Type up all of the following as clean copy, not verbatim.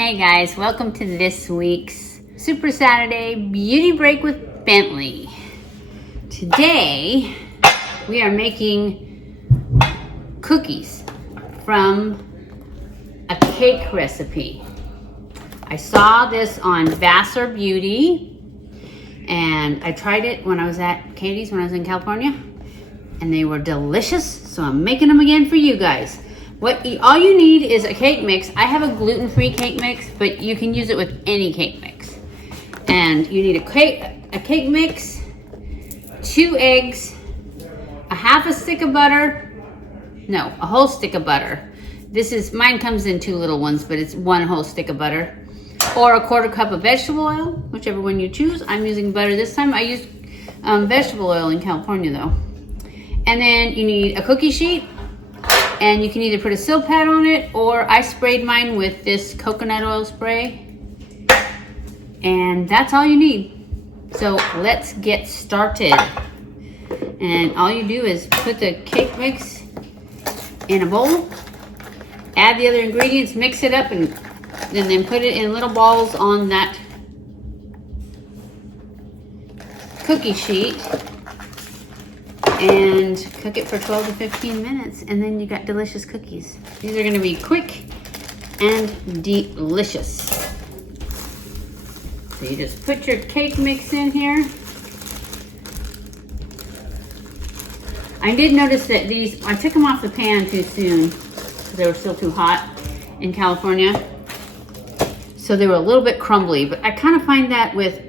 Hey guys, welcome to this week's Super Saturday Beauty Break with Bentley. Today we are making cookies from a cake recipe. I saw this on Vassar Beauty and I tried it when I was at Katie's when I was in California and they were delicious, so I'm making them again for you guys. All you need is a cake mix. I have a gluten-free cake mix, but you can use it with any cake mix. And you need a cake mix, 2 eggs, a whole stick of butter. Mine comes in 2 little ones, but it's 1 whole stick of butter. Or a 1/4 cup of vegetable oil, whichever one you choose. I'm using butter this time. I used vegetable oil in California though. And then you need a cookie sheet. And you can either put a silk pad on it, or I sprayed mine with this coconut oil spray. And that's all you need. So let's get started. And all you do is put the cake mix in a bowl, add the other ingredients, mix it up, and then put it in little balls on that cookie sheet. And cook it for 12 to 15 minutes, and then you got delicious cookies. These are gonna be quick and delicious. So you just put your cake mix in here. I did notice that I took them off the pan too soon because they were still too hot in California. So they were a little bit crumbly, but I kind of find that with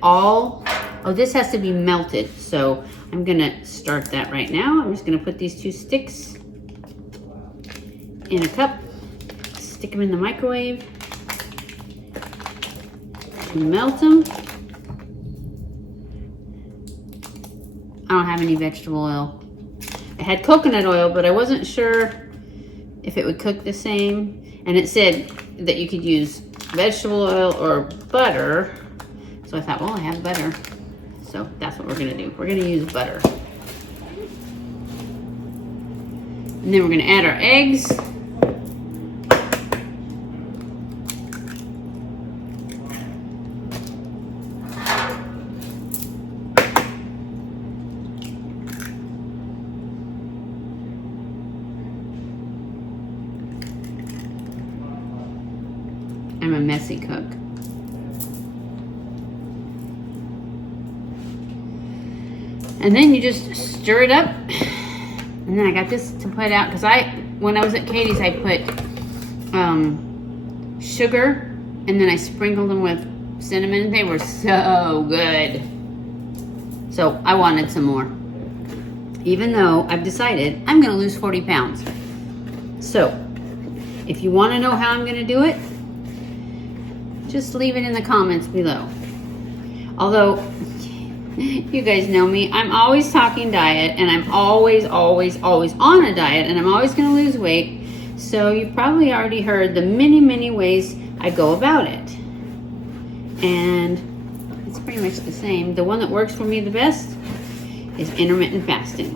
this has to be melted. So I'm gonna start that right now. I'm just gonna put these 2 sticks in a cup, stick them in the microwave to melt them. I don't have any vegetable oil. I had coconut oil, but I wasn't sure if it would cook the same. And it said that you could use vegetable oil or butter. So I thought, well, I have butter. So that's what we're gonna do. We're gonna use butter. And then we're gonna add our eggs. I'm a messy cook. And then you just stir it up. And then I got this to put out because when I was at Katie's, I put sugar and then I sprinkled them with cinnamon. They were so good. So I wanted some more. Even though I've decided I'm gonna lose 40 pounds. So if you wanna know how I'm gonna do it, just leave it in the comments below. Although, you guys know me, I'm always talking diet, and I'm always on a diet, and I'm always gonna lose weight. So you've probably already heard the many ways I go about it. And it's pretty much the same. The one that works for me the best is intermittent fasting.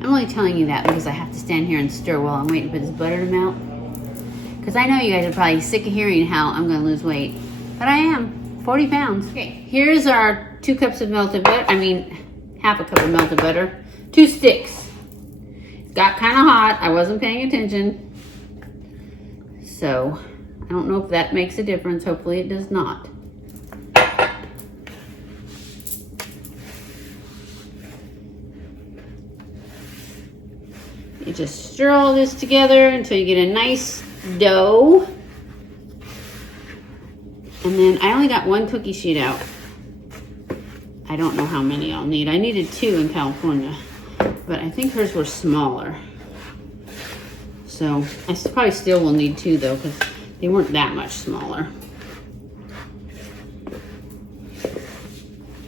I'm only telling you that because I have to stand here and stir while I'm waiting for this butter to melt. Because I know you guys are probably sick of hearing how I'm gonna lose weight, but I am. 40 pounds. Okay, here's our 2 cups of melted butter. Half a cup of melted butter. 2 sticks. It got kind of hot. I wasn't paying attention. So, I don't know if that makes a difference. Hopefully it does not. You just stir all this together until you get a nice dough. And then I only got 1 cookie sheet out. I don't know how many I'll need. I needed 2 in California, but I think hers were smaller. So I probably still will need 2 though, because they weren't that much smaller.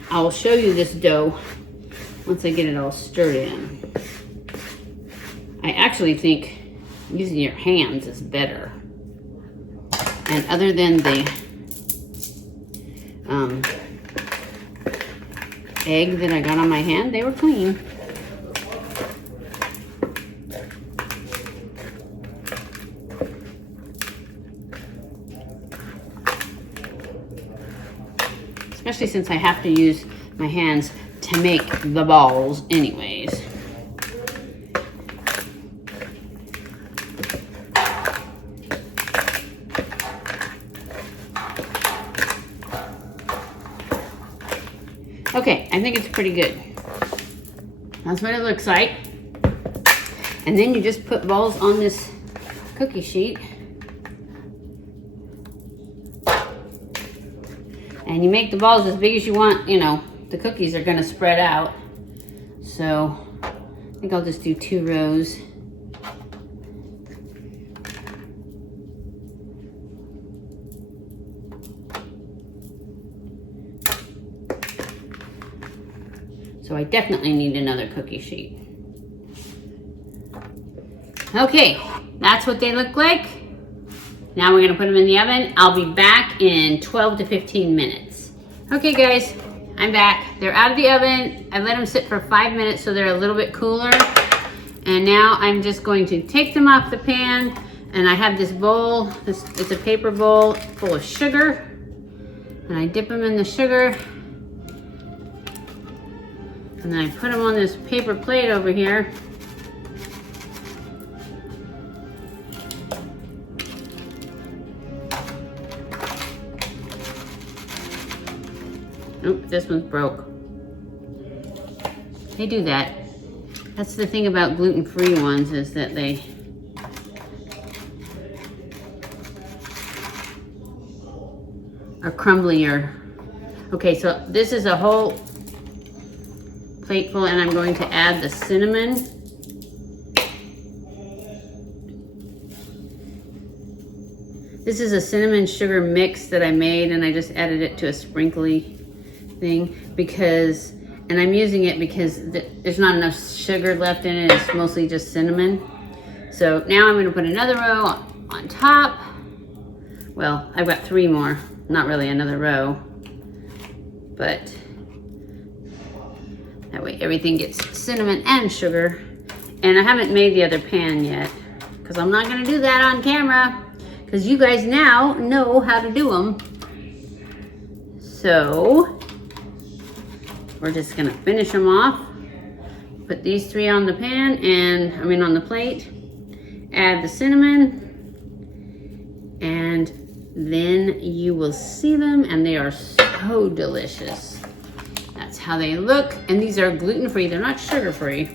I'll show you this dough once I get it all stirred in. I actually think using your hands is better. And other than the egg that I got on my hand, they were clean. especially since I have to use my hands to make the balls anyways. Okay, I think it's pretty good. That's what it looks like. And then you just put balls on this cookie sheet. And you make the balls as big as you want. You know, the cookies are gonna spread out. So I think I'll just do 2 rows. So I definitely need another cookie sheet. Okay, that's what they look like. Now we're gonna put them in the oven. I'll be back in 12 to 15 minutes. Okay guys, I'm back. They're out of the oven. I let them sit for 5 minutes so they're a little bit cooler. And now I'm just going to take them off the pan. And I have this bowl, it's a paper bowl full of sugar. And I dip them in the sugar. And then I put them on this paper plate over here. Oop, this one's broke. They do that. That's the thing about gluten-free ones, is that they are crumblier. Okay, so this is a whole plateful, and I'm going to add the cinnamon. This is a cinnamon sugar mix that I made, and I just added it to a sprinkly thing because, and I'm using it because there's not enough sugar left in it. It's mostly just cinnamon. So now I'm going to put another row on top. Well, I've got 3 more, not really another row, but that way everything gets cinnamon and sugar. And I haven't made the other pan yet because I'm not going to do that on camera because you guys now know how to do them. So we're just going to finish them off. Put these 3 on the pan and, on the plate. Add the cinnamon. And then you will see them, and they are so delicious. That's how they look. And these are gluten-free. They're not sugar-free,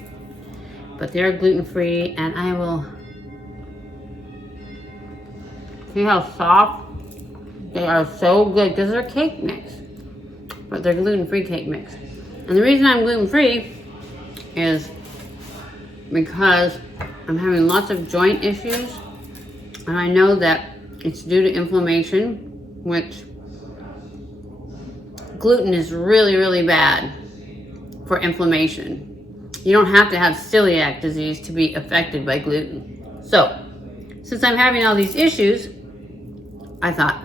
but they're gluten-free. And I will see how soft they are. So good because they're cake mix, but they're gluten-free cake mix. And the reason I'm gluten-free is because I'm having lots of joint issues, and I know that it's due to inflammation, which gluten is really, really bad for inflammation. You don't have to have celiac disease to be affected by gluten. So, since I'm having all these issues, I thought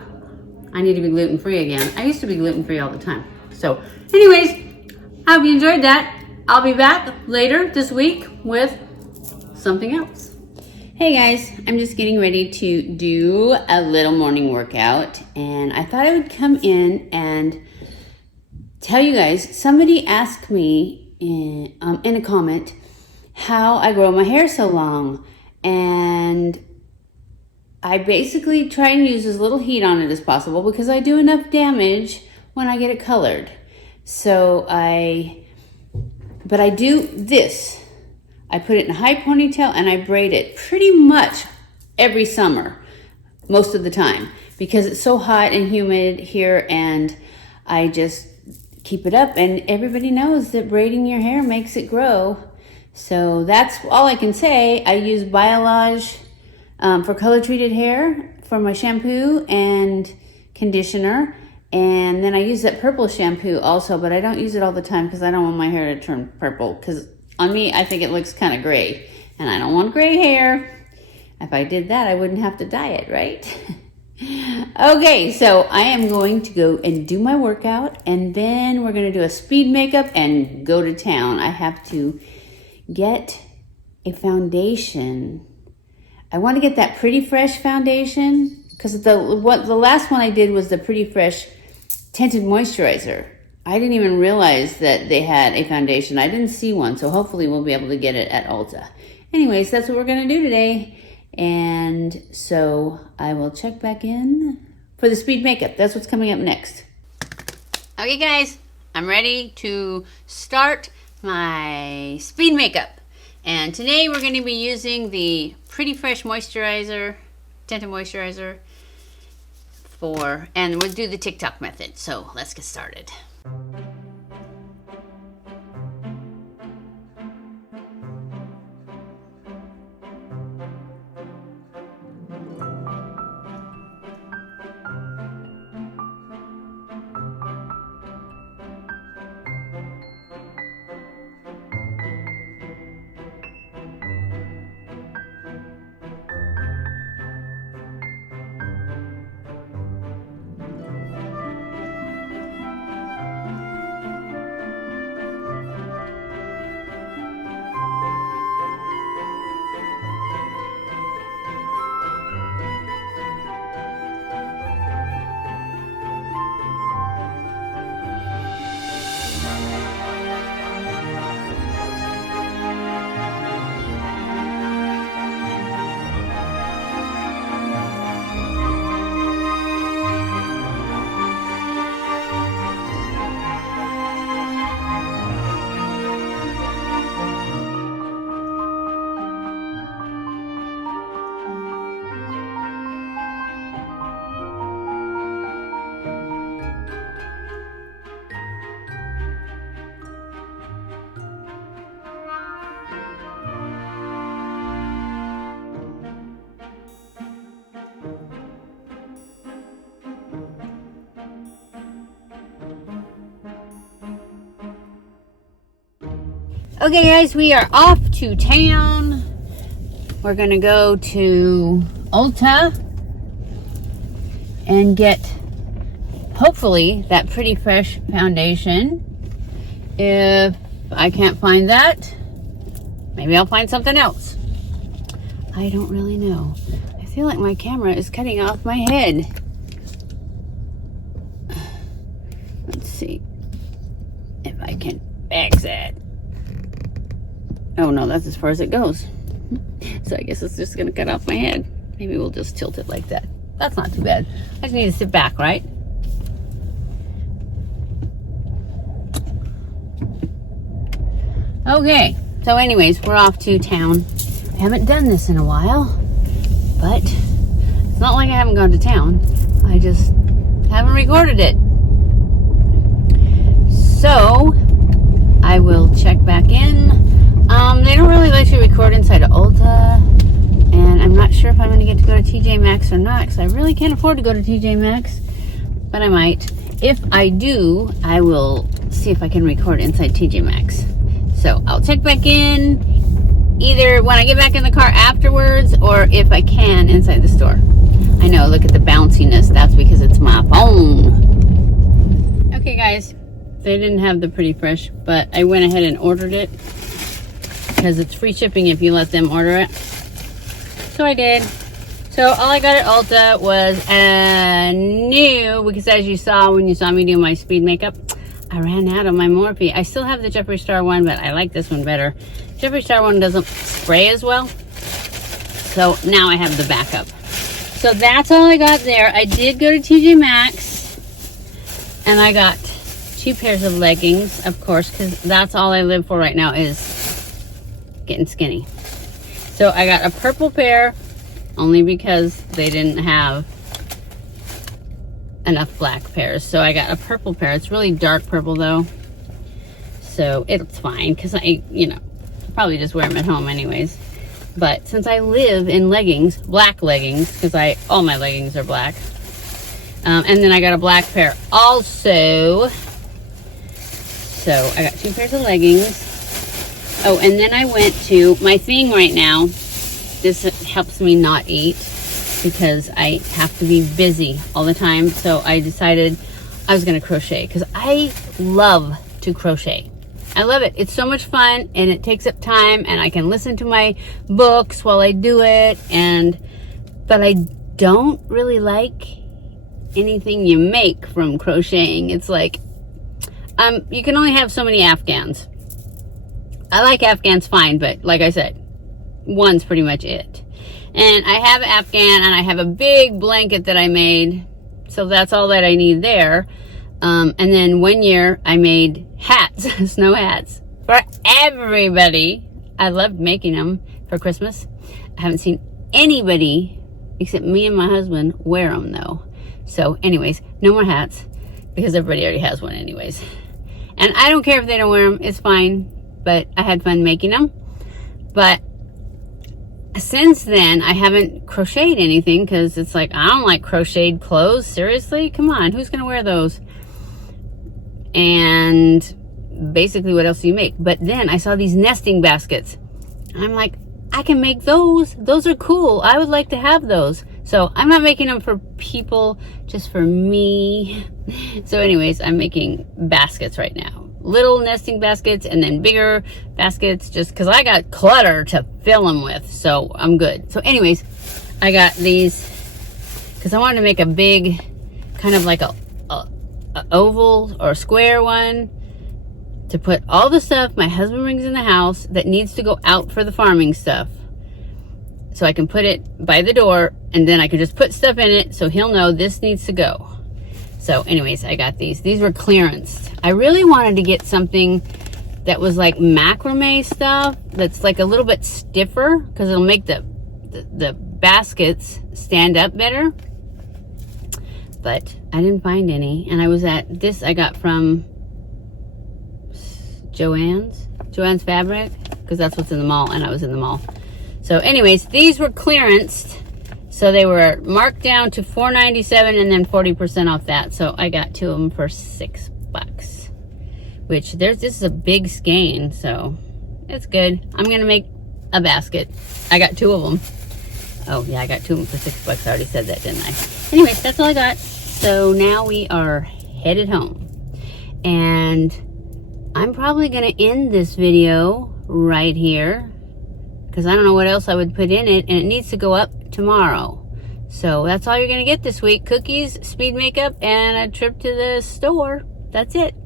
I need to be gluten-free again. I used to be gluten-free all the time. So, anyways, I hope you enjoyed that. I'll be back later this week with something else. Hey guys, I'm just getting ready to do a little morning workout, and I thought I would come in and tell you guys, somebody asked me in a comment how I grow my hair so long, and I basically try and use as little heat on it as possible because I do enough damage when I get it colored. So but I do this. I put it in a high ponytail and I braid it pretty much every summer, most of the time, because it's so hot and humid here, and I just keep it up, and everybody knows that braiding your hair makes it grow. So that's all I can say. I use Biolage for color treated hair for my shampoo and conditioner, and then I use that purple shampoo also, but I don't use it all the time because I don't want my hair to turn purple, because on me, I think it looks kind of gray, and I don't want gray hair. If I did that, I wouldn't have to dye it, right? Okay, so I am going to go and do my workout, and then we're going to do a speed makeup and go to town. I have to get a foundation. I want to get that Pretty Fresh foundation, because the last one I did was the Pretty Fresh tinted moisturizer. I didn't even realize that they had a foundation. I didn't see one, so hopefully we'll be able to get it at Ulta. Anyways, that's what we're gonna do today. And so I will check back in for the speed makeup. That's what's coming up next. Okay guys, I'm ready to start my speed makeup. And today we're gonna be using the Pretty Fresh moisturizer, tinted moisturizer and we'll do the TikTok method. So let's get started. Okay guys, we are off to town. We're gonna go to Ulta and get, hopefully, that Pretty Fresh foundation. If I can't find that, maybe I'll find something else. I don't really know. I feel like my camera is cutting off my head. Let's see if I can exit. Oh no, that's as far as it goes. So I guess it's just gonna cut off my head. Maybe we'll just tilt it like that. That's not too bad. I just need to sit back, right? Okay, so anyways, we're off to town. I haven't done this in a while, but it's not like I haven't gone to town. I just haven't recorded it. So I will check back in. They don't really let you record inside of Ulta, and I'm not sure if I'm going to get to go to TJ Maxx or not, because I really can't afford to go to TJ Maxx, but I might. If I do, I will see if I can record inside TJ Maxx. So I'll check back in either when I get back in the car afterwards, or if I can inside the store. I know, look at the bounciness. That's because it's my phone. Okay guys, they didn't have the Pretty Fresh, but I went ahead and ordered it because it's free shipping if you let them order it. So I did. So all I got at Ulta was a new, because as you saw when you saw me do my speed makeup, I ran out of my Morphe. I still have the Jeffree Star one, but I like this one better. Jeffree Star one doesn't spray as well, so now I have the backup. So that's all I got there. I did go to TJ Maxx, and I got 2 pairs of leggings, of course, because that's all I live for right now is getting skinny. So I got a purple pair, only because they didn't have enough black pairs. So I got a purple pair. It's really dark purple though, so it's fine because I, probably just wear them at home anyways. But since I live in leggings, black leggings, because all my leggings are black, and then I got a black pair also. So I got 2 pairs of leggings. Oh, and then I went to my thing right now. This helps me not eat because I have to be busy all the time. So I decided I was going to crochet because I love to crochet. I love it. It's so much fun and it takes up time, and I can listen to my books while I do it. But I don't really like anything you make from crocheting. It's like, you can only have so many Afghans. I like Afghans fine, but like I said, one's pretty much it. And I have Afghan, and I have a big blanket that I made, so that's all that I need there. And then one year I made hats, snow hats, for everybody. I loved making them for Christmas. I haven't seen anybody except me and my husband wear them though. So anyways, no more hats because everybody already has one anyways. And I don't care if they don't wear them, it's fine. But I had fun making them. But since then, I haven't crocheted anything because it's like, I don't like crocheted clothes. Seriously? Come on, who's going to wear those? And basically, what else do you make? But then I saw these nesting baskets. I'm like, I can make those. Those are cool. I would like to have those. So I'm not making them for people, just for me. So anyways, I'm making baskets right now. Little nesting baskets and then bigger baskets just because I got clutter to fill them with. So I'm good. So anyways, I got these because I wanted to make a big, kind of like a oval or square one to put all the stuff my husband brings in the house that needs to go out for the farming stuff. So I can put it by the door and then I can just put stuff in it so he'll know this needs to go. So anyways, I got these. These were clearance. I really wanted to get something that was like macrame stuff that's like a little bit stiffer because it'll make the baskets stand up better. But I didn't find any. And I was at this, I got from Joann's Fabric, because that's what's in the mall, and I was in the mall. So anyways, these were clearanced. So they were marked down to $4.97 and then 40% off that. So I got two of them for $6. Which this is a big skein, so it's good. I'm gonna make a basket. I got two of them. Oh yeah, I got two of them for $6. I already said that, didn't I? Anyways, that's all I got. So now we are headed home. And I'm probably gonna end this video right here because I don't know what else I would put in it, and it needs to go up tomorrow. So that's all you're gonna get this week. Cookies, speed makeup, and a trip to the store. That's it.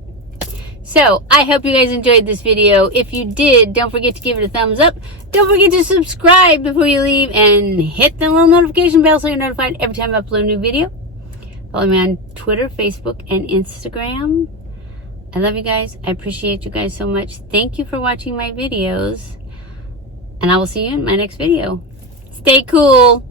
So I hope you guys enjoyed this video. If you did, don't forget to give it a thumbs up. Don't forget to subscribe before you leave and hit the little notification bell so you're notified every time I upload a new video. Follow me on Twitter, Facebook, and Instagram. I love you guys. I appreciate you guys so much. Thank you for watching my videos. And I will see you in my next video. Stay cool.